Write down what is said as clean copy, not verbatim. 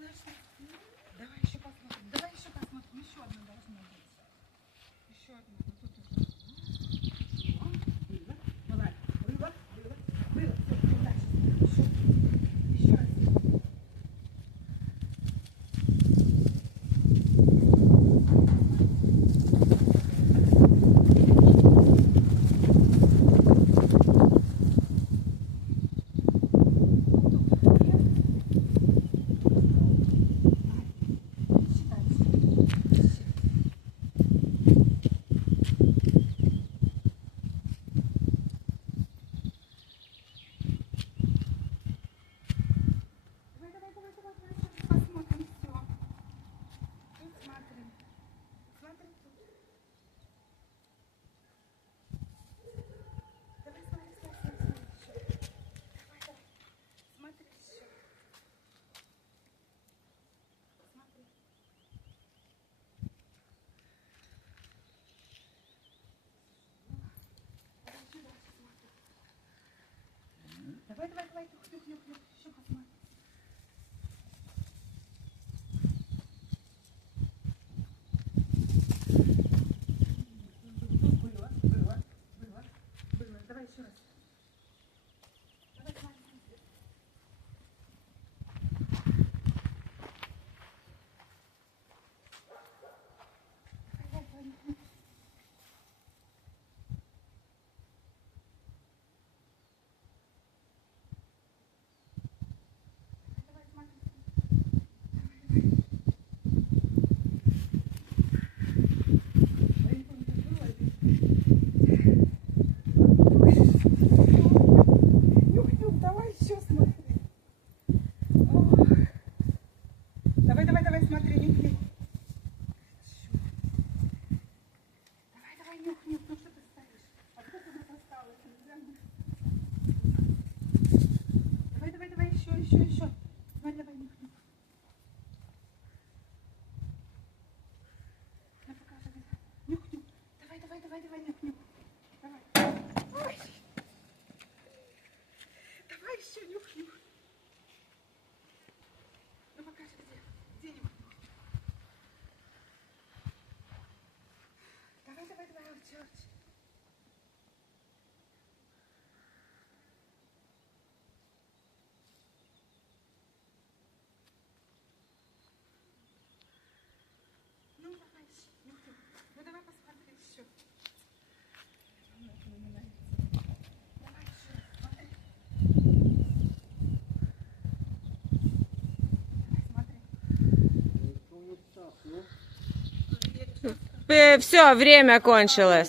начни. Давай еще посмотрим. Давай еще посмотрим. Еще одна должна быть. Еще одна. Вот тут уже. Было. Была. Было. Было. Было. Все, дальше. Еще раз. Давай, давай, давай, нюх, нюх, нюх, еще посмотрим. Было. Давай еще раз. Давай, смотри. Давай, давай, нюх. Давай еще смотри. Давай, давай, давай, смотри, нюх, нюх. Давай, давай, нюх, нюх. Ну что ты стоишь? А кто тут осталось? Давай, давай, давай, еще. Давай, давай, нюх, нюх. Ну покажи. Нюх, нюх. Давай, нюх, нюх. Давай. Ой. Давай еще нюх, нюх. Ну покажи, где нюх, нюх. Давай, Арчёрч. Ну давай еще, нюх, нюх. Ну давай посмотри еще. Давай еще, смотри. Давай, смотри. Все, время кончилось.